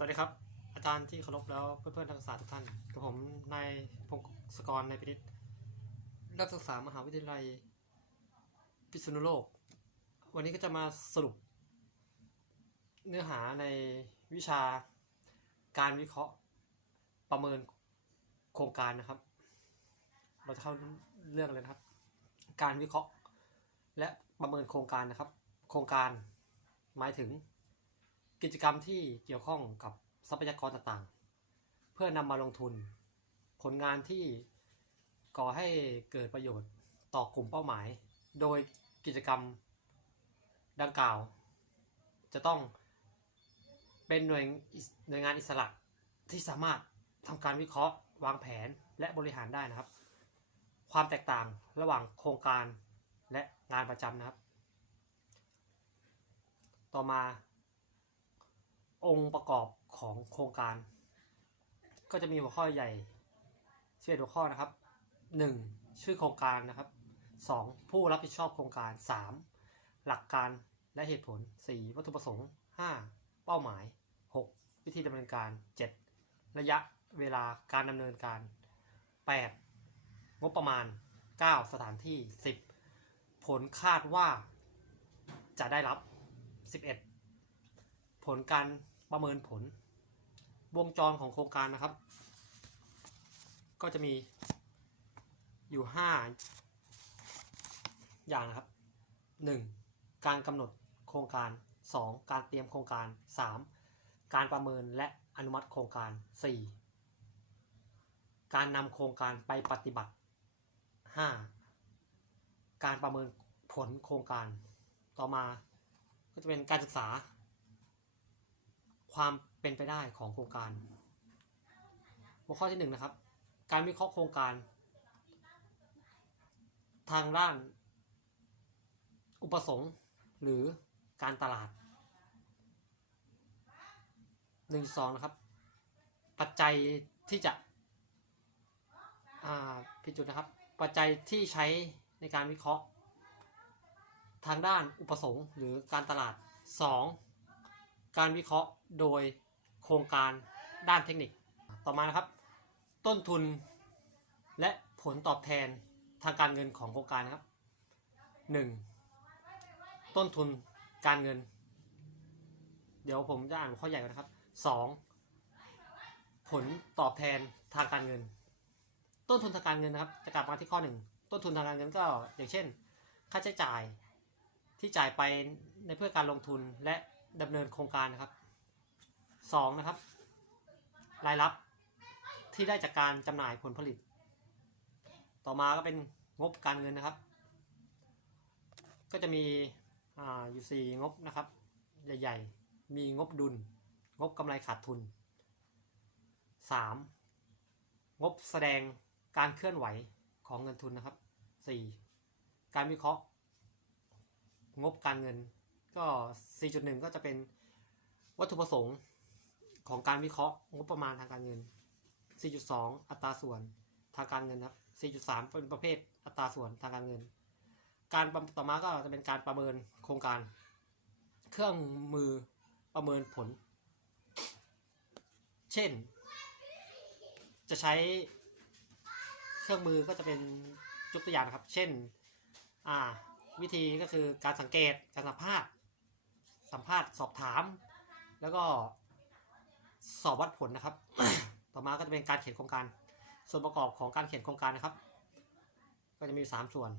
สวัสดีครับ อาจารย์ที่เคารพแล้วเพื่อนๆนักศึกษาทุกท่านกับผมนายพงศกรในพินิษนักศึกษามหาวิทยาลัยพิษณุโลก วันนี้ก็จะมาสรุป เนื้อหาในวิชาการวิเคราะห์ประเมินโครงการนะครับ เราจะเข้าเรื่องเลยนะครับ การวิเคราะห์และประเมินโครงการนะครับ โครงการหมายถึง กิจกรรมที่เกี่ยวข้องกับทรัพยากรต่างๆ เพื่อนำมาลงทุน ผลงานที่ก่อให้เกิดประโยชน์ต่อกลุ่มเป้าหมาย โดยกิจกรรมดังกล่าว จะต้องเป็นหน่วยหน่วยงานอิสระที่สามารถทำการวิเคราะห์ วางแผนและบริหารได้นะครับ ความแตกต่างระหว่างโครงการและงานประจำนะครับ ต่อมา องค์ประกอบของโครงการ ก็จะมีหัวข้อใหญ่เช่นหัวข้อนะครับ 1. ชื่อโครงการนะครับ 2. ผู้รับผิดชอบโครงการ 3. หลักการและเหตุผล 4. วัตถุประสงค์ 5. เป้าหมาย 6. วิธีดำเนินการ 7. ระยะเวลาการดำเนินการ 8. งบประมาณ 9. สถานที่ 10. ผลคาดว่าจะได้รับ 11 ผลการประเมินผล วงจรของโครงการนะครับ ก็จะมีอยู่ 5 อย่างนะครับ 1. การกำหนดโครงการ 2. การเตรียมโครงการ 3. การประเมินและอนุมัติโครงการ 4. การนำโครงการไปปฏิบัติ 5. การประเมินผลโครงการ ต่อมาก็จะเป็นการศึกษา ความเป็นไปได้ของโครงการ หัวข้อที่หนึ่งนะครับ การวิเคราะห์โครงการ ทางด้าน อุปสงค์หรือการตลาดหนึ่งสองนะครับ ปัจจัยที่จะอ่าผิดจุดนะครับ ปัจจัยที่ใช้ในการวิเคราะห์ ทางด้านอุปสงค์หรือการตลาด 2. การวิเคราะห์โดยโครงการด้านเทคนิค ต่อมานะครับ ต้นทุนและผลตอบแทนทางการเงินของโครงการนะครับ 1. ต้นทุนการเงิน เดี๋ยวผมจะอ่านข้อใหญ่กันนะครับ 2. ผลตอบแทนทางการเงิน ต้นทุนทางการเงินนะครับ จะกลับมาที่ข้อ 1 ต้นทุนทางการเงินก็อย่างเช่น ค่าใช้จ่ายที่จ่ายไปในเพื่อการลงทุนและ ดำเนินโครงการนะครับ 2. นะครับ รายรับที่ได้จากการจำหน่ายผลผลิต ต่อมาก็เป็นงบการเงินนะครับ ก็จะมีอาอยู่ 4 งบนะครับ ใหญ่ ๆ มีงบดุล งบกำไรขาดทุน 3. งบแสดงการเคลื่อนไหวของเงินทุนนะครับ 4. การวิเคราะห์ งบการเงิน ก็ 4.1 ก็จะเป็นวัตถุประสงค์ของการวิเคราะห์งบประมาณทางการเงิน 4.2 อัตราส่วนทางการเงินครับ 4.3 เป็นประเภทอัตราส่วนทางการเงิน การต่อมาก็จะเป็นการประเมินโครงการ เครื่องมือประเมินผล เช่น จะใช้เครื่องมือก็จะเป็นยกตัวอย่างนะครับ เช่น อ่า วิธีก็คือการสังเกต การสัมภาษณ์ สัมภาษณ์สอบถาม แล้วก็สอบวัดผลนะครับ ต่อมาก็จะเป็นการเขียนโครงการ ส่วนประกอบของการเขียนโครงการนะครับ ก็จะมีสามส่วน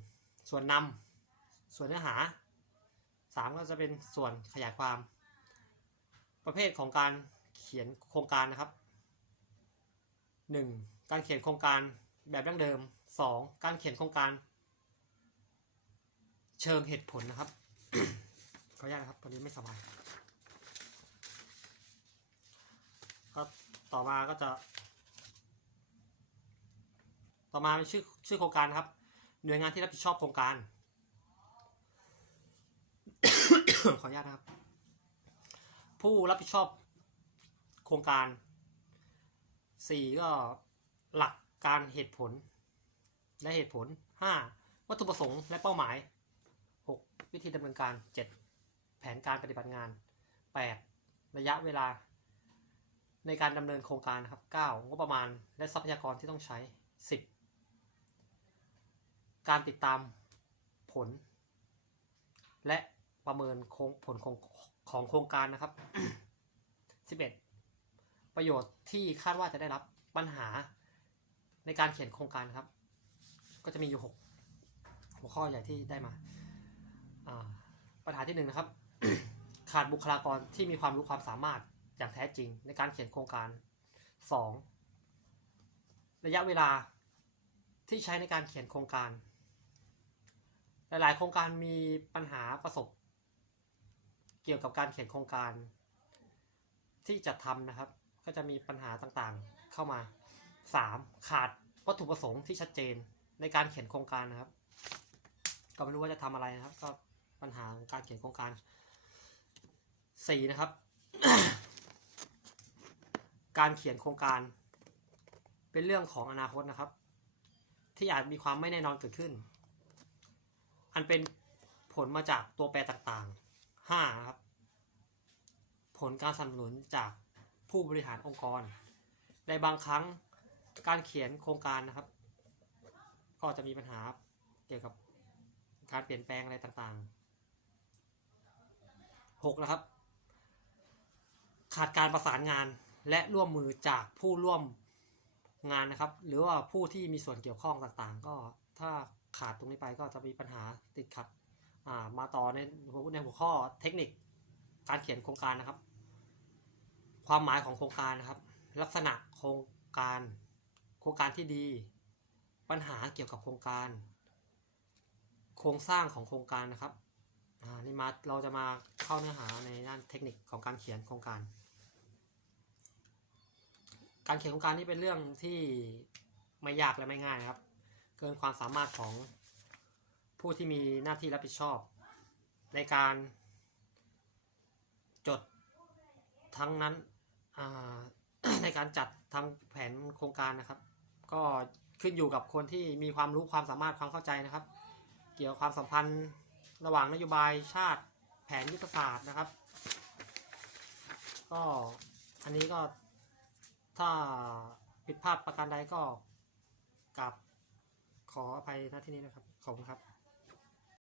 ส่วนนำส่วนเนื้อหาสามก็จะเป็นส่วนขยายความ ประเภทของการเขียนโครงการนะครับหนึ่งการเขียนโครงการแบบดั้งเดิมสองการเขียนโครงการ เชิงเหตุผลนะครับ ขออนุญาตนะครับตอนนี้ไม่สบายครับต่อมาก็จะ ต่อมาเป็นชื่อชื่อโครงการครับ หน่วยงานที่รับผิดชอบโครงการ ขออนุญาตนะครับ ผู้รับผิดชอบโครงการสี่ก็หลักการเหตุผล และเหตุผลห้าวัตถุประสงค์และเป้าหมายหกวิธีดำเนินการเจ็ด แผนการปฏิบัติงานแปดระยะเวลา ในการดำเนินโครงการนะครับ 9. งบประมาณและทรัพยากรที่ต้องใช้ 10. การติดตามผล และประเมินผลของของโครงการนะครับ 11. ประโยชน์ที่คาดว่าจะได้รับปัญหาในการเขียนโครงการครับ ก็จะมีอยู่หกหัวข้อใหญ่ที่ได้มาอ่าปัญหาที่หนึ่งนะครับ ขาดบุคลากรที่มีความรู้ความสามารถอย่างแท้จริงในการเขียนโครงการ 2. ระยะเวลาที่ใช้ในการเขียนโครงการ หลาย ๆ โครงการมีปัญหาประสบ เกี่ยวกับการเขียนโครงการ ที่จะทำนะครับ ก็จะมีปัญหาต่างๆเข้ามา 3. ขาดวัตถุประสงค์ที่ชัดเจนในการเขียนโครงการนะครับ ก็ไม่รู้ว่าจะทำอะไรนะครับ ก็ปัญหาของการเขียนโครงการ 4. นะครับ การเขียนโครงการ เป็นเรื่องของอนาคตนะครับ ที่อาจมีความไม่แน่นอนเกิดขึ้น อันเป็นผลมาจากตัวแปรต่างๆ 5. นะครับ ผลการสนับสนุนจากผู้บริหารองค์กร ในบางครั้งการเขียนโครงการนะครับ ก็จะมีปัญหาเกี่ยวกับการเปลี่ยนแปลงอะไรต่างๆ 6. นะครับ ขาดการประสานงานและร่วมมือจากผู้ร่วมงานนะครับ หรือว่าผู้ที่มีส่วนเกี่ยวข้องต่างๆ ก็ถ้าขาดตรงนี้ไปก็จะมีปัญหาติดขัดมาต่อในในหัวข้อเทคนิคการเขียนโครงการนะครับ ความหมายของโครงการนะครับ ลักษณะโครงการโครงการที่ดี ปัญหาเกี่ยวกับโครงการ โครงสร้างของโครงการนะครับอ่านี่มาเราจะมาเข้าเนื้อหาในด้านเทคนิคของการเขียนโครงการ การเขียนโครงการนี่เป็นเรื่องที่ไม่ยากและไม่ง่ายนะครับ เกินความสามารถของผู้ที่มีหน้าที่รับผิดชอบ ในการจดทั้งนั้นในการจัดทำแผนโครงการนะครับ ก็ขึ้นอยู่กับคนที่มีความรู้ความสามารถความเข้าใจนะครับ เกี่ยวกับความสัมพันธ์ระหว่างนโยบายชาติแผนยุทธศาสตร์นะครับ ก็อันนี้ก็ ถ้าผิดพลาดประการใดก็กราบขออภัยณที่นี้นะครับ ขอบคุณครับ